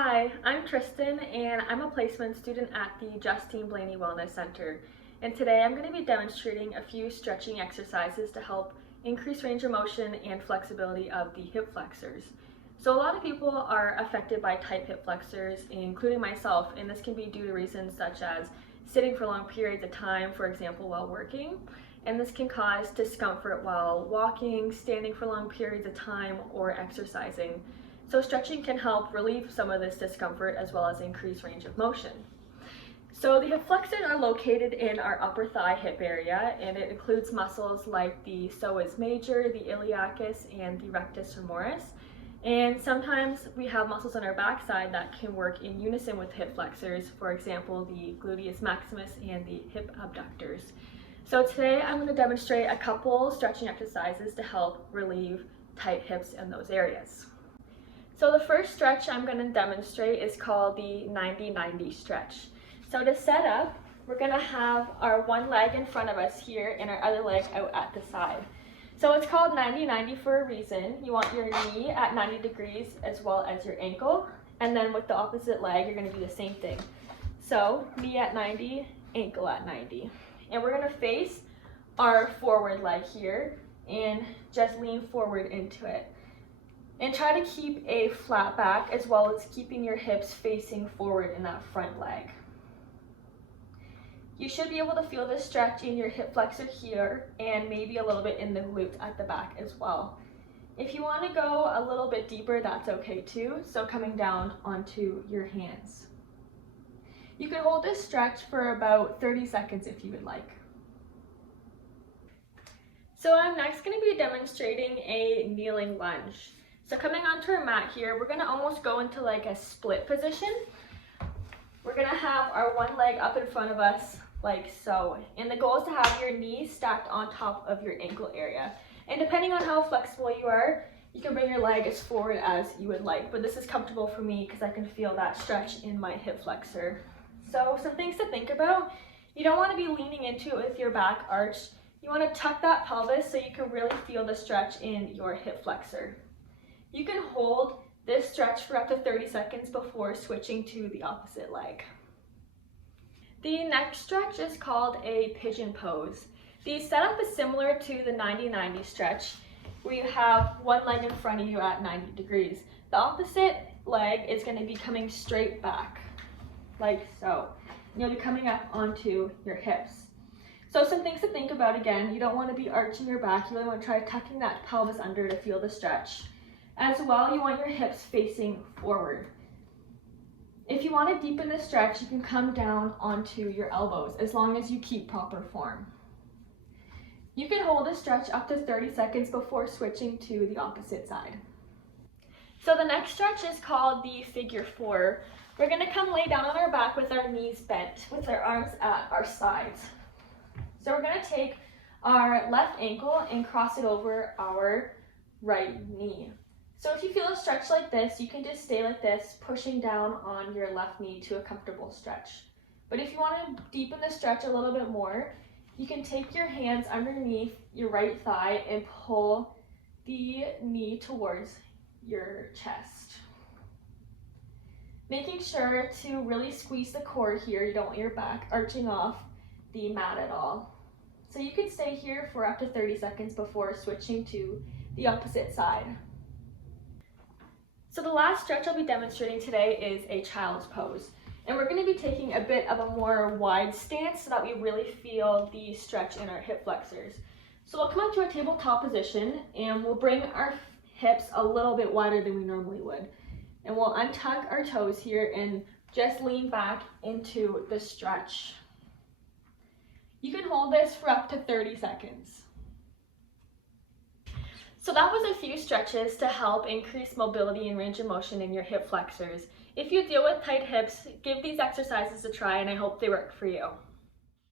Hi, I'm Tristan and I'm a placement student at the Justine Blaney Wellness Center. And today I'm going to be demonstrating a few stretching exercises to help increase range of motion and flexibility of the hip flexors. So a lot of people are affected by tight hip flexors, including myself, and this can be due to reasons such as sitting for long periods of time, for example, while working. And this can cause discomfort while walking, standing for long periods of time, or exercising. So stretching can help relieve some of this discomfort as well as increase range of motion. So the hip flexors are located in our upper thigh hip area, and it includes muscles like the psoas major, the iliacus, and the rectus femoris. And sometimes we have muscles on our backside that can work in unison with hip flexors, for example, the gluteus maximus and the hip abductors. So today I'm going to demonstrate a couple stretching exercises to help relieve tight hips in those areas. So the first stretch I'm going to demonstrate is called the 90-90 stretch. So to set up, we're going to have our one leg in front of us here and our other leg out at the side. So it's called 90-90 for a reason. You want your knee at 90 degrees as well as your ankle. And then with the opposite leg, you're going to do the same thing. So knee at 90, ankle at 90. And we're going to face our forward leg here and just lean forward into it. And try to keep a flat back as well as keeping your hips facing forward in that front leg. You should be able to feel the stretch in your hip flexor here and maybe a little bit in the glute at the back as well. If you want to go a little bit deeper, that's okay too. So coming down onto your hands. You can hold this stretch for about 30 seconds if you would like. So I'm next going to be demonstrating a kneeling lunge. So coming onto our mat here, we're going to almost go into like a split position. We're going to have our one leg up in front of us like so. And the goal is to have your knees stacked on top of your ankle area. And depending on how flexible you are, you can bring your leg as forward as you would like. But this is comfortable for me because I can feel that stretch in my hip flexor. So some things to think about. You don't want to be leaning into it with your back arched. You want to tuck that pelvis so you can really feel the stretch in your hip flexor. You can hold this stretch for up to 30 seconds before switching to the opposite leg. The next stretch is called a pigeon pose. The setup is similar to the 90-90 stretch, where you have one leg in front of you at 90 degrees. The opposite leg is going to be coming straight back, like so. And you'll be coming up onto your hips. So some things to think about again, you don't want to be arching your back, you really want to try tucking that pelvis under to feel the stretch. As well, you want your hips facing forward. If you want to deepen the stretch, you can come down onto your elbows as long as you keep proper form. You can hold a stretch up to 30 seconds before switching to the opposite side. So the next stretch is called the figure four. We're going to come lay down on our back with our knees bent, with our arms at our sides. So we're going to take our left ankle and cross it over our right knee. So if you feel a stretch like this, you can just stay like this, pushing down on your left knee to a comfortable stretch. But if you want to deepen the stretch a little bit more, you can take your hands underneath your right thigh and pull the knee towards your chest. Making sure to really squeeze the core here. You don't want your back arching off the mat at all. So you can stay here for up to 30 seconds before switching to the opposite side. So the last stretch I'll be demonstrating today is a child's pose. And we're going to be taking a bit of a more wide stance so that we really feel the stretch in our hip flexors. So we'll come up to a tabletop position and we'll bring our hips a little bit wider than we normally would. And we'll untuck our toes here and just lean back into the stretch. You can hold this for up to 30 seconds. So that was a few stretches to help increase mobility and range of motion in your hip flexors. If you deal with tight hips, give these exercises a try and I hope they work for you.